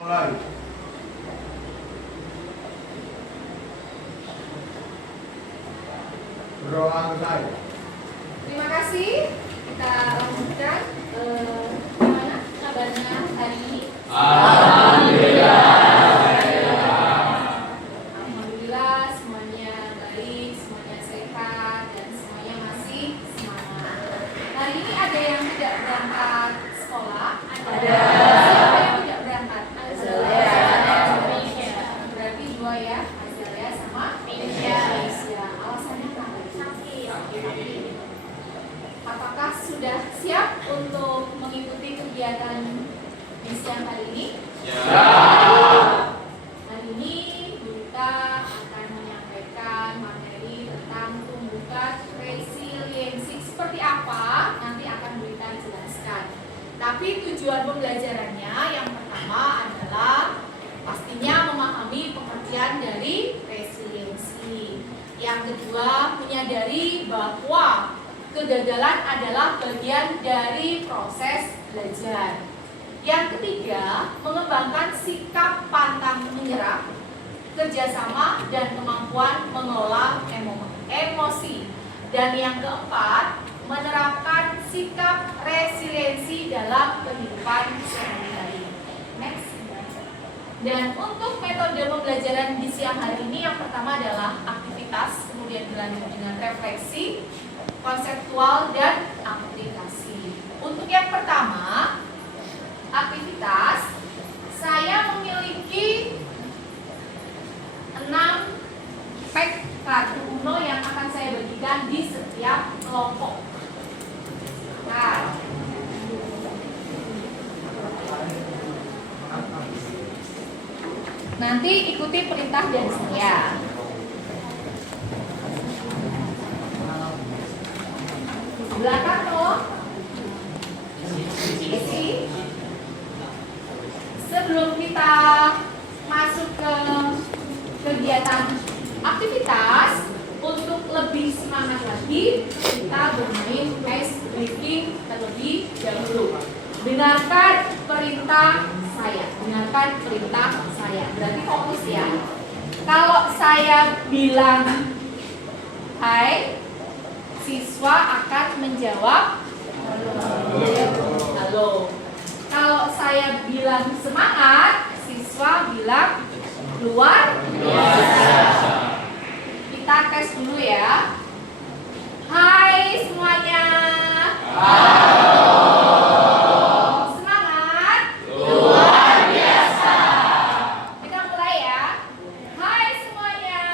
Mulai. Berdoa mulai. Terima kasih. Kita lanjutkan. Gimana kabarnya hari ini? Alhamdulillah. Alhamdulillah semuanya baik, semuanya sehat, dan semuanya masih semangat. Hari ini ada yang tidak berangkat sekolah? Ada. Siapa yang tidak berangkat? Berarti dua ya, Azalea sama Meisya. Alasannya apa? Sakit. Apakah sudah siap untuk mengikuti kegiatan di siang hari ini? Ya. Hari ini Bu Rita akan menyampaikan materi tentang tumbukan resiliensi. Seperti apa? Nanti akan Bu Rita jelaskan. Tapi tujuan pembelajarannya yang pertama adalah pastinya memahami pengertian dari resiliensi. Yang kedua, menyadari bahwa kegagalan adalah bagian dari proses belajar. Yang ketiga, mengembangkan sikap pantang menyerah, kerjasama, dan kemampuan mengelola emosi. Dan yang keempat, menerapkan sikap resiliensi dalam kehidupan sehari-hari. Next. Dan untuk metode pembelajaran di siang hari ini, yang pertama adalah aktivitas, kemudian berlanjut dengan refleksi, konseptual, dan aplikasi. Untuk yang pertama, aktivitas, saya memiliki 6 pack kartu Uno yang akan saya bagikan di setiap kelompok. Nah, nanti ikuti perintah dari saya. Belakang toh. Isi. Sebelum kita masuk ke kegiatan aktivitas, untuk lebih semangat lagi, kita bermain ice breaking terlebih dahulu. Dengarkan perintah saya. Dengarkan perintah saya. Berarti fokus ya. Kalau saya bilang hai, siswa akan menjawab halo. Kalau saya bilang semangat, siswa bilang luar biasa. Kita tes dulu ya. Hai semuanya. Semangat. Luar biasa. Kita mulai ya. Hai semuanya.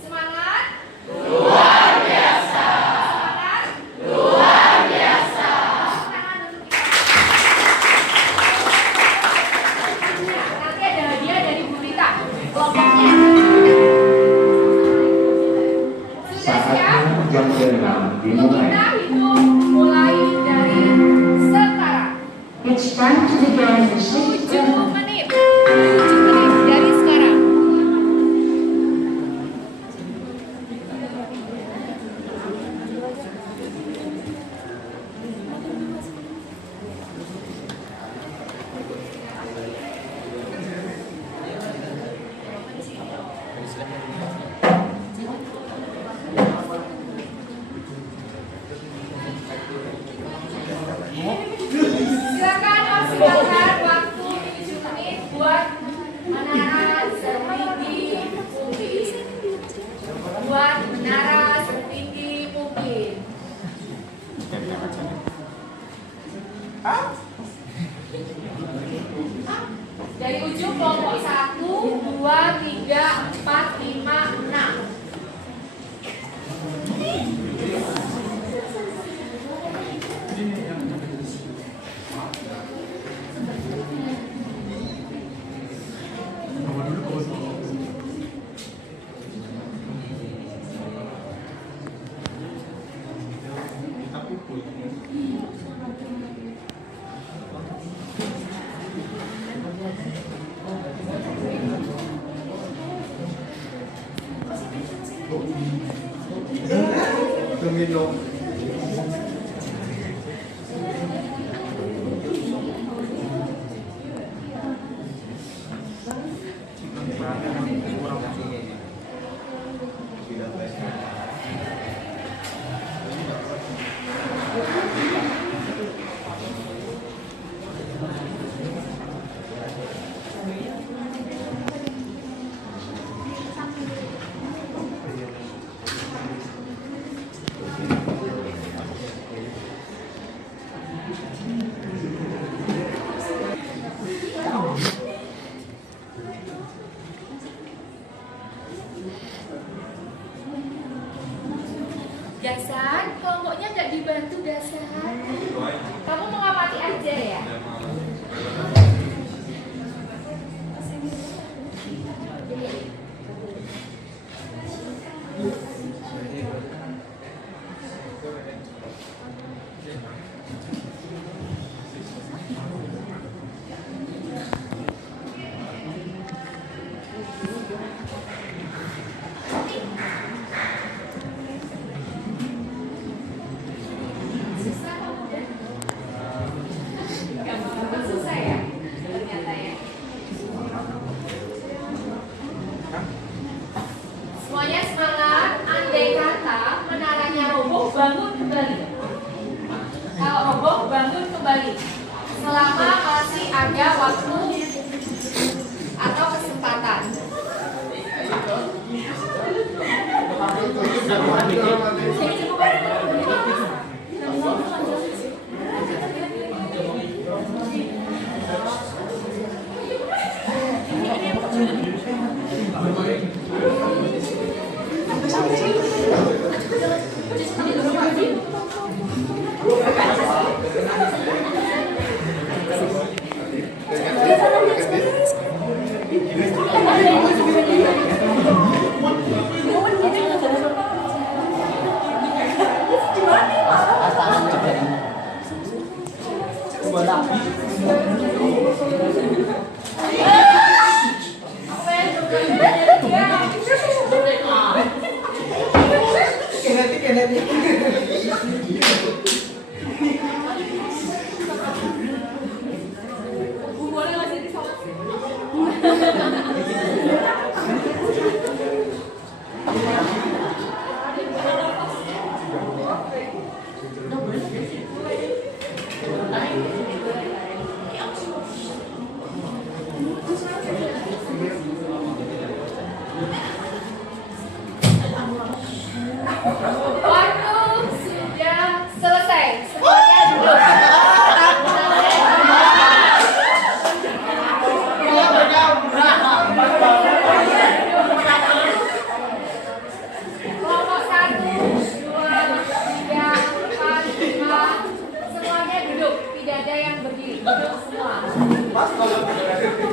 Semangat. Luar biasa. Semangat. Luar biasa. Tangan untuk kita. Nah, nanti ada hadiah dari Bu Rita. Kelompoknya. Sudah siap? Jam 6 dimulai. Kita hitung mulai dari sekarang. It's time to begin the shift. 7 menit. 7 menit dari sekarang. Silakan waktu 7 menit buat menara setinggi mungkin. Buat menara setinggi mungkin. Dari ujung kelompok 1, 2, 3, 4, 5, 6. Minum. Dasan, kelompoknya nggak dibantu Dasan. Kamu mau ngamati aja ya? Susah ya? Ternyata ya. Semuanya semangat. Andai kata menaranya roboh, bangun kembali. Kalau roboh, bangun kembali. Selama masih ada waktu atau kesempatan. Waktu sudah selesai. Semuanya duduk. Kelompok 1, 2, 3, 4, 5. Semuanya duduk. Tidak ada yang berdiri. Duduk semua.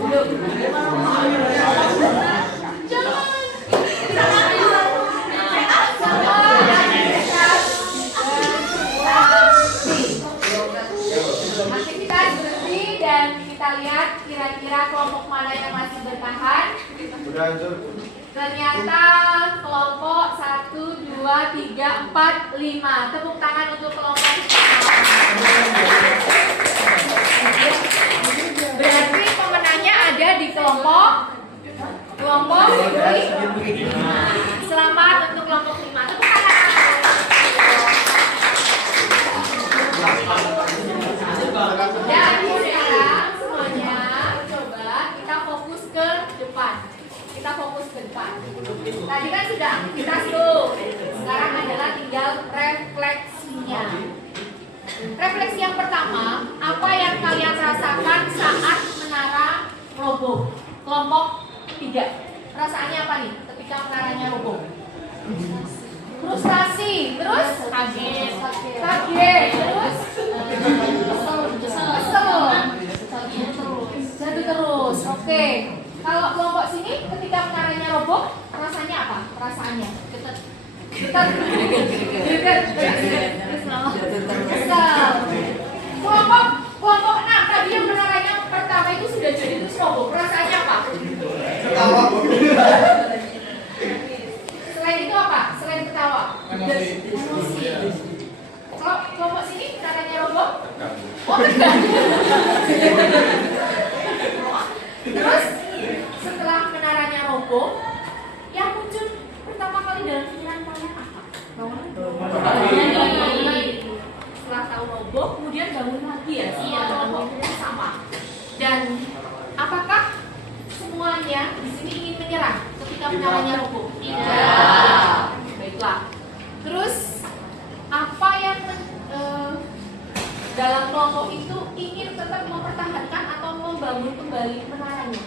Duduk. Aktivitas berhenti dan kita lihat kira-kira kelompok mana yang masih bertahan. Ternyata kelompok 1, 2, 3, 4, 5. Tepuk tangan untuk kelompok pertama. Berarti pemenangnya ada di kelompok 5. Selamat untuk kelompok 5. Tepuk tangan. Dan sekarang semuanya coba kita fokus ke depan. Kita fokus ke depan. Tadi kan sudah aktivitas tuh. Sekarang adalah tinggal refleksinya. Refleksi yang pertama, apa yang kalian rasakan saat menara roboh? Kelompok 3. Perasaannya apa nih ketika menaranya roboh? Frustasi, terus kaget, terus kesel, jatuh terus. Oke. Kalau kelompok sini ketika menaranya roboh, rasanya apa? Perasaannya? Getar. Kesel. Kelompok 6 tadi yang menaranya pertama itu sudah jadi terus roboh. Perasaannya apa? Selain itu apa? Selain ketawa, emosi. Kalau kelompok sini menaranya roboh, tegang. Terus setelah menaranya roboh, yang muncul pertama kali dalam pikiran kalian apa? Setelah tahu roboh, kemudian bangun lagi ya. Semua kelompoknya sama. Dan apakah semuanya di sini ingin menyerah ketika menaranya roboh? Tidak. Baiklah. Terus apa yang dalam kelompok itu ingin tetap mempertahankan atau membangun kembali menaranya?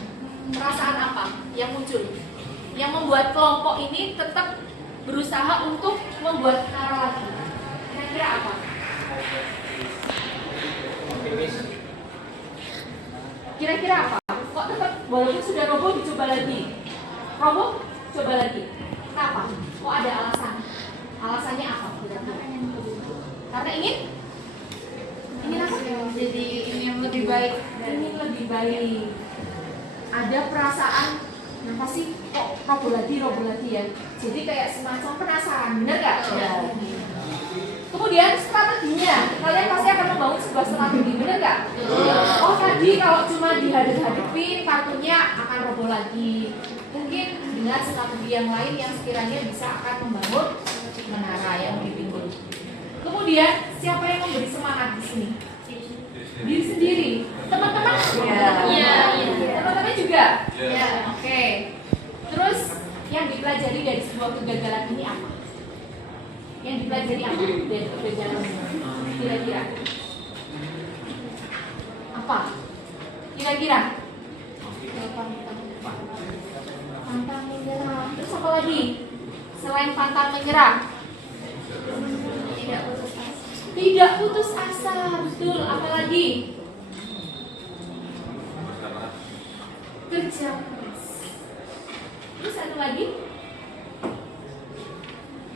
Perasaan apa yang muncul? Yang membuat kelompok ini tetap berusaha untuk membuat menara lagi? alasannya apa? Karena ingin apa? Jadi ingin lebih baik. Ingin lebih baik. Ada perasaan kenapa sih kok roboh lagi ya? Jadi kayak semacam penasaran, bener gak? Ya. Kemudian strateginya, kalian pasti akan membangun sebuah strategi, bener gak? Oh tadi kalau cuma dihadap-hadapin, kartunya akan roboh lagi. Mungkin dengan strategi yang lain yang sekiranya bisa akan membangun menara yang lebih tinggi. Kemudian siapa yang memberi semangat di sini? Diri sendiri. Teman-teman? Iya. Teman-teman juga? Iya. Oke. Terus yang dipelajari dari sebuah kegagalan ini apa? Yang dipelajari apa dari kegagalan ini? Kira-kira? Apa? Kira-kira? Pantang menyerah. Terus apa lagi? Selain pantang menyerah? Tidak putus asa. Betul. Apa lagi? Kerja keras. Terus satu lagi?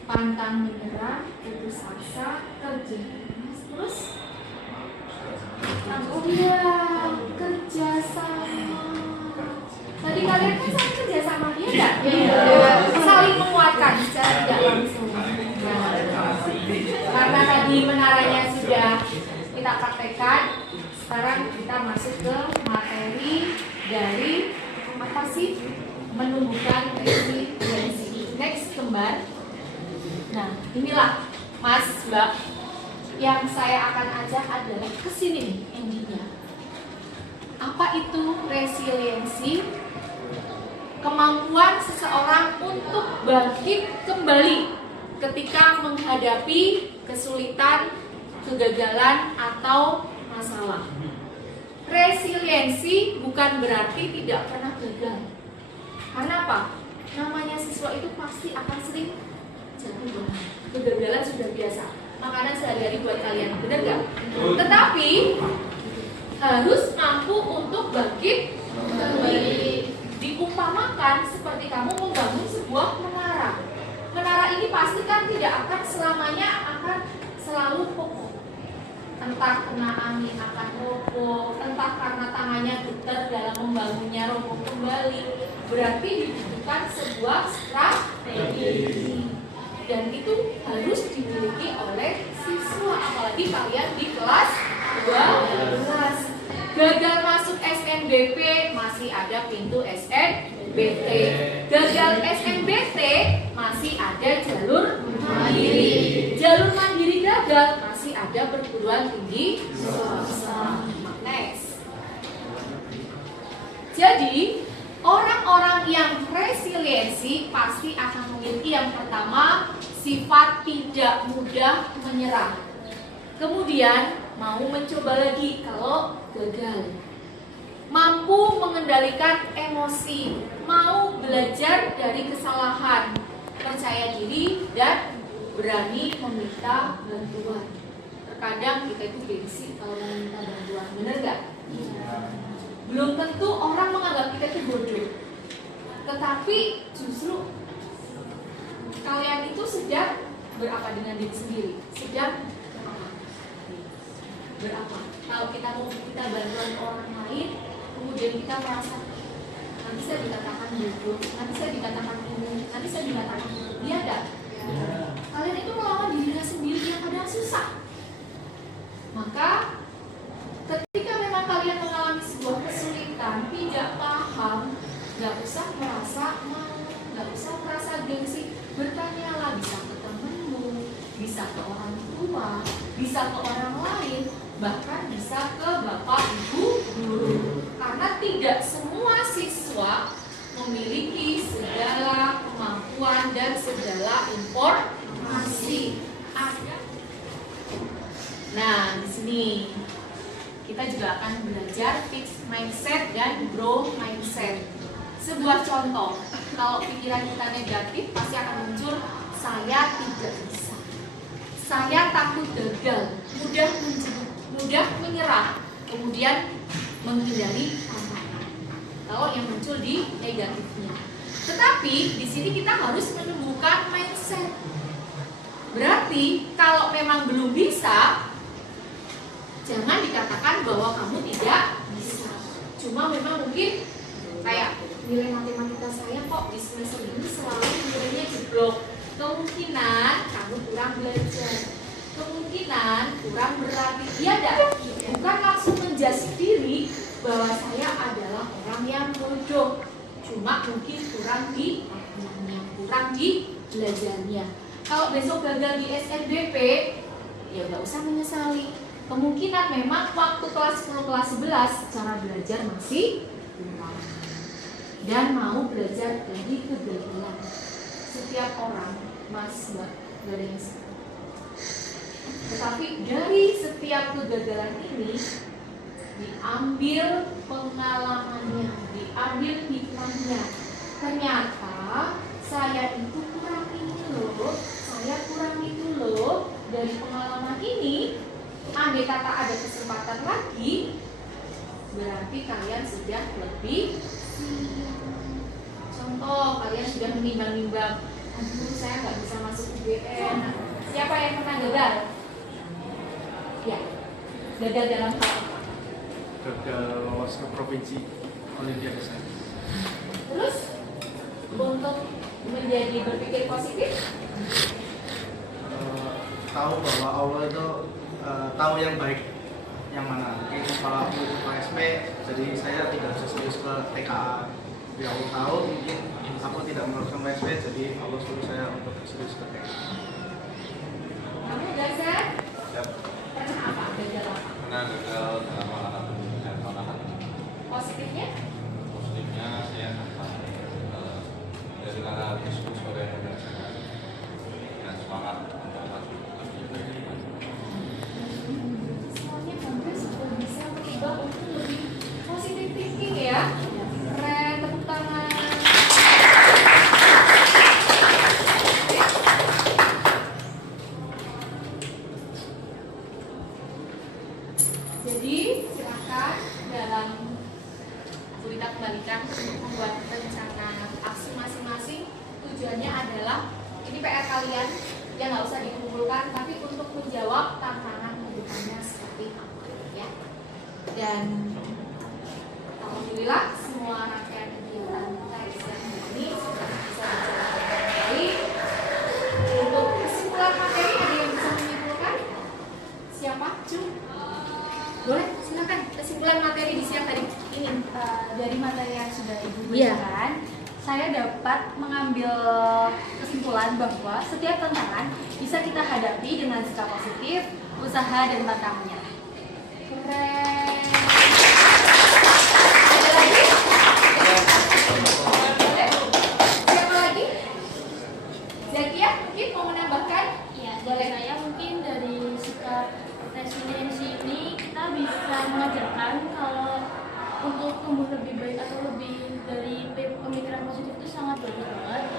Pantang menyerah, putus asa, kerja keras. Terus? Oh iya, kerja sama. Tadi kalian kan saling kerja sama, iya nggak? Iya. Saling menguatkan secara tidak langsung. Karena tadi menaranya sudah kita praktekkan, sekarang kita masuk ke materi dari apa sih? Menumbuhkan resiliensi. Next, kembar. Nah, inilah Mas, Mbak, yang saya akan ajak adalah kesini nih endingnya. Apa itu resiliensi? Kemampuan seseorang untuk bangkit kembali ketika menghadapi kesulitan, kegagalan, atau masalah. Resiliensi bukan berarti tidak pernah gagal. Karena apa? Namanya siswa itu pasti akan sering jatuh bangun. Kegagalan sudah biasa. Makanan sehari-hari buat kalian, benar nggak? Tetapi harus mampu untuk bangkit kembali. Diumpamakan seperti kamu membangun sebuah menara. Menara ini pasti kan tidak akan selamanya akan selalu kokoh. Entah kena angin akan roboh, entah karena tangannya getar dalam membangunnya roboh kembali. Berarti dibutuhkan sebuah strategi. Dan itu harus dimiliki oleh siswa, apalagi kalian di kelas 12. Gagal masuk SNBP, masih ada pintu SNBT. Gagal SNBT, masih ada jalur mandiri. Jalur mandiri gagal, masih ada perguruan tinggi swasta. Next. Jadi orang-orang yang resiliensi pasti akan memiliki yang pertama, sifat tidak mudah menyerah. Kemudian mau mencoba lagi kalau gagal. Mampu mengendalikan emosi, mau belajar dari kesalahan, percaya diri dan berani meminta bantuan. Terkadang kita itu gengsi kalau meminta bantuan, bener gak? Belum tentu orang menganggap kita itu bodoh. Tetapi justru kalian itu sedang berapa dengan diri sendiri? Sedang berapa? Kalau kita mau minta bantuan orang lain, kemudian kita merasa nanti saya dikatakan bodoh, nanti saya dikatakan ini, nanti saya dikatakan dia enggak. Kalian itu melawan dirinya sendiri yang padahal susah. Maka ketika memang kalian mengalami sebuah kesulitan, tidak paham, nggak usah merasa malu, nggak usah merasa gengsi. Bertanyalah, bisa ke temanmu, bisa ke orang tua, bisa ke orang lain, bahkan bisa ke bapak ibu guru. Karena tidak semua siswa memiliki segala kemampuan dan segala informasi. Nah, di sini kita juga akan belajar fixed mindset dan growth mindset. Sebuah contoh, kalau pikiran kita negatif pasti akan muncul saya tidak bisa, saya takut gagal, mudah menyerah, kemudian menghindari tantangan. Kalau yang muncul di negatifnya. Tetapi di sini kita harus menumbuhkan mindset. Berarti kalau memang belum bisa, jangan dikatakan bahwa kamu tidak bisa. Cuma memang mungkin kayak nilai matematika saya kok di semester ini selalu nilainya jeblok. Kemungkinan kamu kurang belajar, kemungkinan kurang berlatih. Iya enggak? Bukan langsung menjudge diri bahwa saya adalah orang yang bodoh. Cuma mungkin kurang di latihannya, kurang di belajarnya. Kalau besok gagal di SNBP, ya nggak usah menyesali. Kemungkinan memang waktu kelas 10, kelas 11 cara belajar masih kurang. Dan mau belajar dari kegagalan. Setiap orang, Mas, Mbak, nggak ada yang salah. Tetapi dari setiap kegagalan ini diambil pengalamannya, diambil hikmahnya. Ternyata saya itu kurang ini loh, saya kurang itu loh. Dari pengalaman ini, andai kata ada kesempatan lagi, berarti kalian sudah lebih siap. Contoh, kalian sudah menimbang-nimbang, aduh saya nggak bisa masuk UGM. Siapa yang pernah gagal? Ya, gagal dalam hal apa? Gagal lolos ke provinsi Olimpiade Sains. Terus untuk menjadi berpikir positif, Tahu bahwa Allah itu tahu yang baik yang mana. Mungkin kalau aku ikut KSP, jadi saya tidak bisa serius ke TKA. Ya Allah tahu mungkin aku tidak meneruskan KSP, jadi Allah suruh saya untuk serius ke TKA. kamu gagal Siap. pernah apa? Gagal apa? Karena gagal dalam olahan Positifnya? positifnya saya dari cara diskusi sore yang berdasarkan dan semangat untuk maju lebih baik. Semuanya bagus, sudah bisa berubah untuk lebih positif thinking ya. Keren, tepuk tangan. Jadi silakan dalam kita kembalikan untuk membuat rencana aksi masing-masing. Tujuannya adalah ini PR kalian yang nggak usah dikumpulkan, tapi untuk menjawab tantangan kedepannya seperti apa ya. Dan alhamdulillah semua rangkaian kegiatan kita ini sudah bisa berjalan dengan baik. Untuk kesimpulan materi ada yang bisa menyimpulkan? Siapa? Cum? Boleh, silakan. Kesimpulan materi di siang tadi ini. Dari materi yang sudah Ibu Iya. berikan, saya dapat mengambil kesimpulan bahwa setiap tantangan bisa kita hadapi dengan sikap positif, usaha, dan pantang menyerah. Keren. Ada lagi? Boleh? Siapa lagi? Zakia mungkin mau menambahkan? Ya, dari saya mungkin dari sikap resiliensi ini kita bisa mengajarkan kalau untuk tumbuh lebih baik atau lebih dari pemikiran positif itu sangat bagus banget.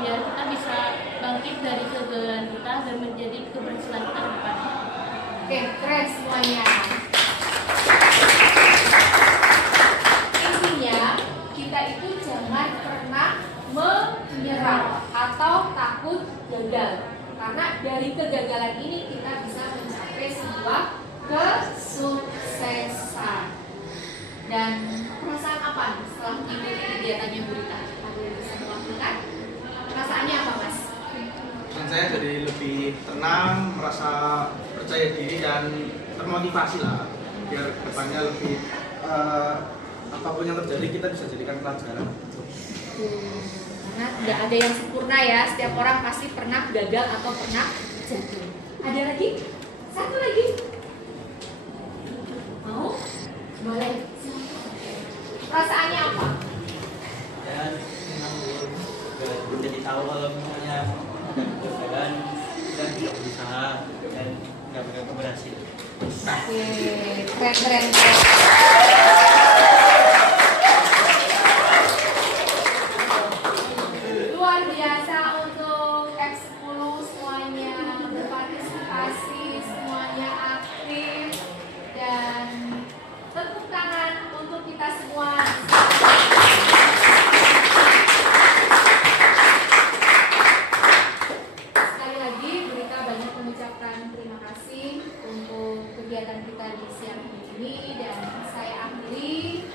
Biar kita bisa bangkit dari kegagalan kita dan menjadi keberhasilan kita ke depannya. Oke, keren semuanya. Intinya kita itu jangan pernah menyerah atau takut gagal. Karena dari kegagalan ini kita bisa mencapai sebuah kesuksesan. Dan perasaan apa nih setelah mengikuti kegiatannya Bu Rita? Ada yang bisa melakukan? Perasaannya apa, Mas? Dan saya jadi lebih tenang, merasa percaya diri dan termotivasi lah, biar kedepannya lebih apapun yang terjadi kita bisa jadikan pelajaran. Karena tidak ada yang sempurna ya. Setiap orang pasti pernah gagal atau pernah jatuh. Ada lagi? Satu lagi. Mau? Boleh. Perasaannya apa? Dan memang belum jadi tahu kalau misalnya ada kegagalan dan tidak berusaha dan nggak bakal berhasil. Oke, keren. Luar biasa untuk F10 semuanya berpartisipasi, semuanya aktif, dan tepuk tangan untuk kita semua. Sekali lagi, berita kegiatan kita di siang ini dan saya akhiri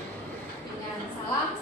dengan salam